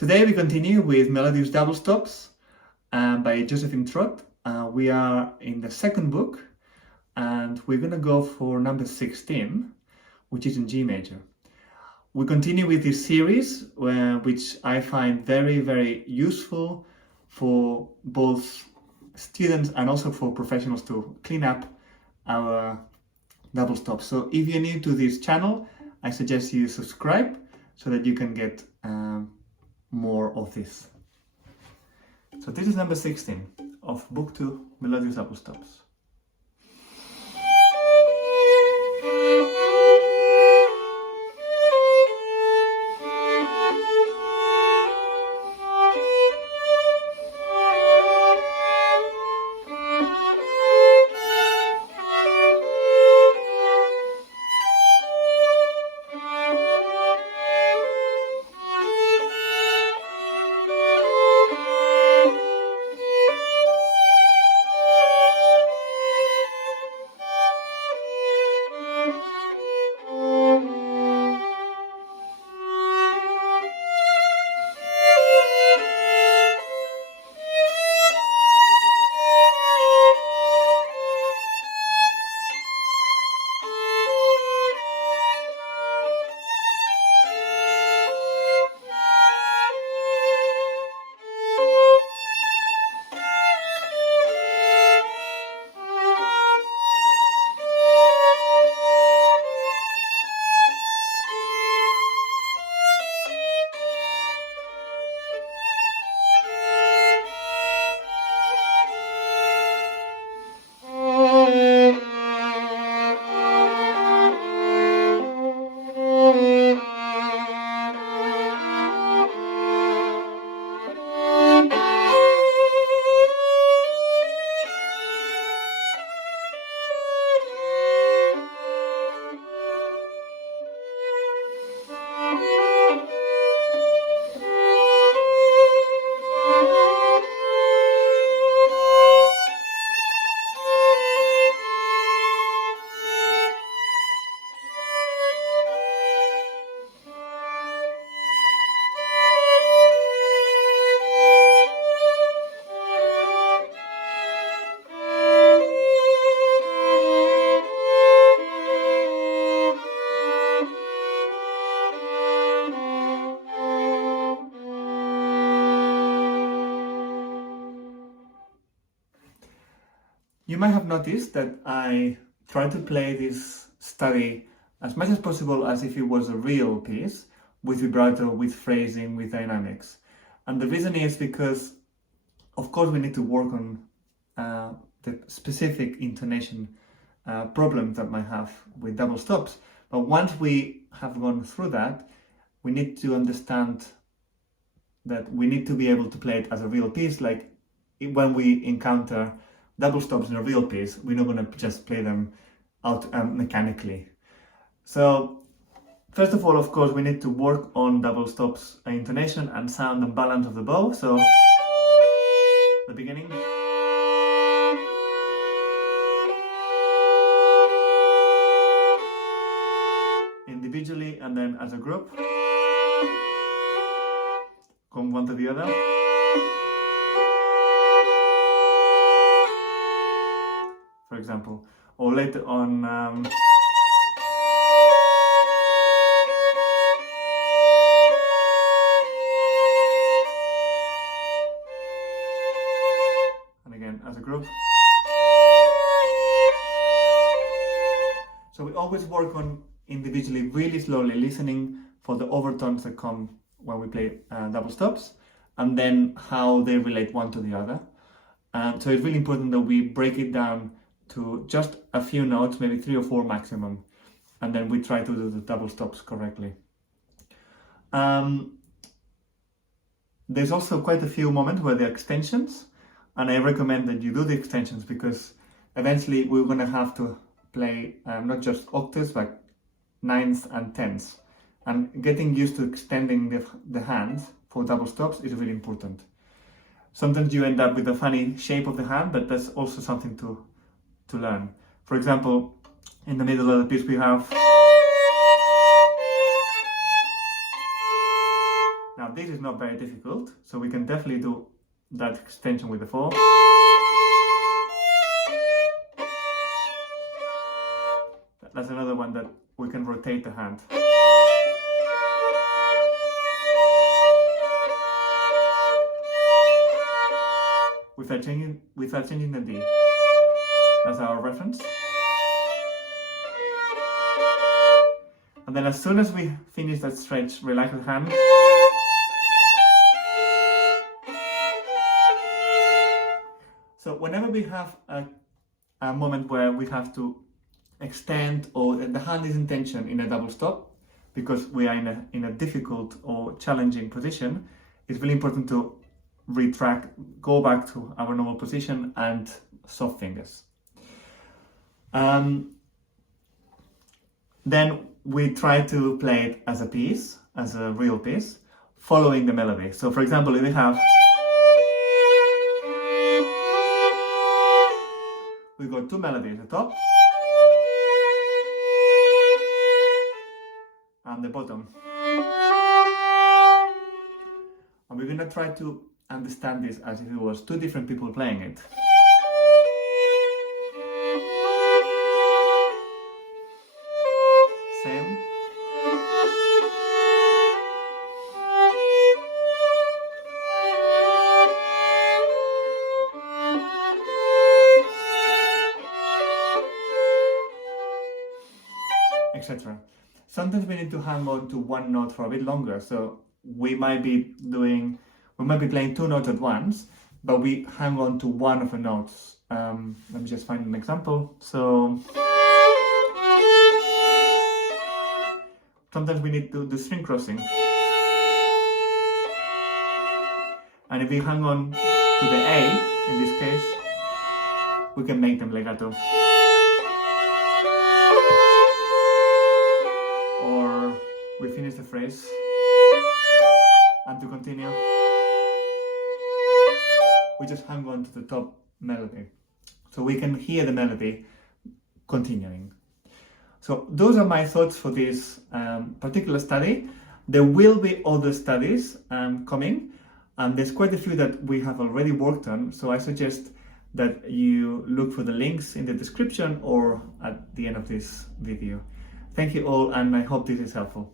Today we continue with Melodious Double Stops by Josephine Trott. We are in the second book and we're going to go for number 16, which is in G major. We continue with this series which I find very, very useful for both students and also for professionals to clean up our double stops. So if you're new to this channel, I suggest you subscribe so that you can get more of this. So this is number 16 of book 2, Melodious Double Stops. You might have noticed that I try to play this study as much as possible as if it was a real piece, with vibrato, with phrasing, with dynamics. And the reason is because, of course, we need to work on the specific intonation problems that might have with double stops. But once we have gone through that, we need to understand that we need to be able to play it as a real piece. Like when we encounter double stops in a real piece, we're not going to just play them out mechanically. So first of all, of course, we need to work on double stops intonation and sound and balance of the bow. So the beginning, individually and then as a group, from one to the other. For example, or later on and again as a group. So we always work on individually, really slowly listening for the overtones that come when we play double stops, and then how they relate one to the other. So it's really important that we break it down to just a few notes, maybe 3 or 4 maximum, and then we try to do the double stops correctly. There's also quite a few moments where there are extensions, and I recommend that you do the extensions because eventually we're going to have to play not just octaves but ninths and tenths, and getting used to extending the hands for double stops is really important. Sometimes you end up with a funny shape of the hand, but that's also something to learn. For example, in the middle of the piece we have. Now This is not very difficult, so we can definitely do that extension with the 4. That's another one that we can rotate the hand. Without changing the D. That's our reference. And then as soon as we finish that stretch, relax the hand. So whenever we have a moment where we have to extend or the hand is in tension in a double stop, because we are in a difficult or challenging position, it's really important to retract, go back to our normal position and soft fingers. Then we try to play it as a piece, as a real piece, following the melody. So for example, if we have, we got 2 melodies at the top and the bottom. And we're gonna try to understand this as if it was 2 different people playing it. Same. Etc. Sometimes we need to hang on to one note for a bit longer, so we might be playing 2 notes at once, but we hang on to one of the notes. Let me just find an example. So sometimes we need to do string crossing, and if we hang on to the A, in this case, we can make them legato. Or we finish the phrase, and to continue, we just hang on to the top melody, so we can hear the melody continuing. So those are my thoughts for this particular study. There will be other studies coming, and there's quite a few that we have already worked on, so I suggest that you look for the links in the description or at the end of this video. Thank you all, and I hope this is helpful.